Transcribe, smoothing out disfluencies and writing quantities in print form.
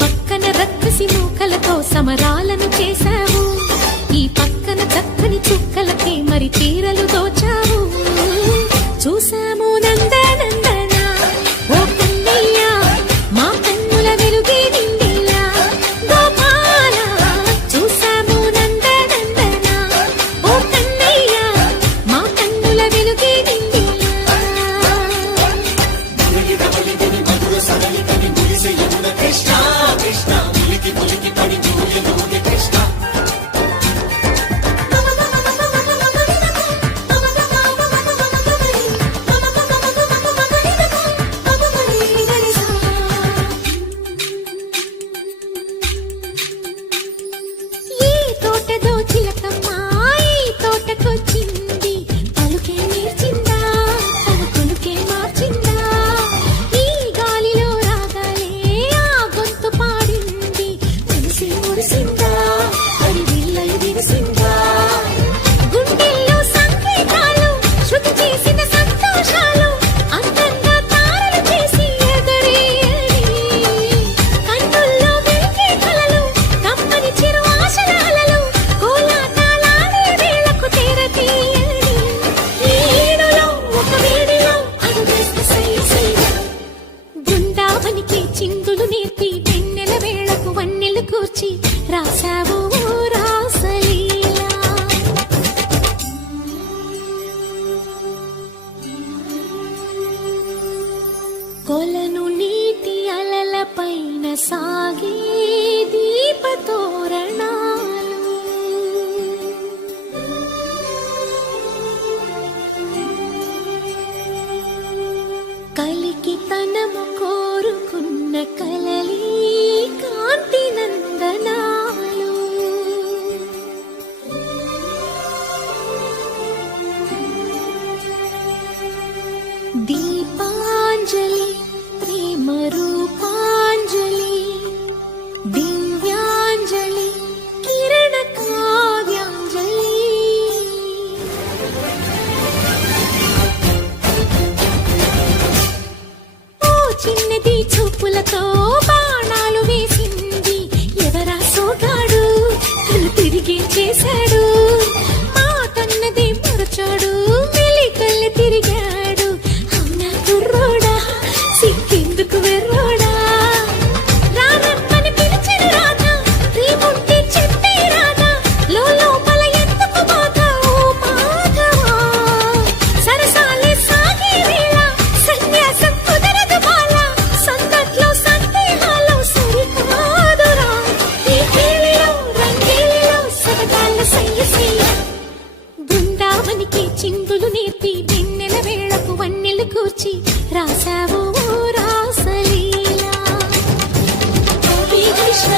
పక్కన రక్కసి మూకలతో సమరాలను చేశావు, ఈ పక్కన చక్కని చుక్కలకి మరి తీరలు దోచావు. చూసాము నందనందన ఓ కన్నయ్య, మా కన్నుల వెలుగే నిండిలా గోపాల. చూసాము నందనందన ఓ కన్నయ్య, మా కన్నుల వెలుగే నిండిలా. కృష్ణ కృష్ణ ములికి ములికి పడి జూయలుగే కృష్ణ. చిందులు నేర్పి వెన్నెల వేళకు వన్నెలు కూర్చి రాసావు రాసలీలా. కొలను నీటి అలల పైన సాగే దీపతోరణాలు, కలికి తనము కోరుకున్న కలలి కాంతి నందనాలు. దీపాంజలి ప్రేమ రూపాంజలి, దివ్యాంజలి కిరణ కావ్యాంజలి. చిన్నది చూపులతో బాణాలు వేసింది ఎవరా సోగాడు, తను తిరిగి చేశాడు. మా కన్నది మరచాడు, మెలికల్లి తిరిగాడు. అవునా కుర్రోడా సిక్కెందుకు వెర్రోడా, రానమ్మని పిలిచిన రాధా రేముంటే చెప్పే రాధా, లోపల ఎందుకు బాధ ఓ మాధవా. సరసాలే సాగే వేళ సన్యాసం కుదరదు బాలా, సందట్లో సందేహాలు సరికాదురా. ఈ కేళిలో రంగేలిలో సరదాల సయ్యసయ్య, బృందావనికి చిందులు నేర్పి వెన్నెల వేళకు వన్నెలు కూర్చి రాసావు రాసలీలా. కృష్ణ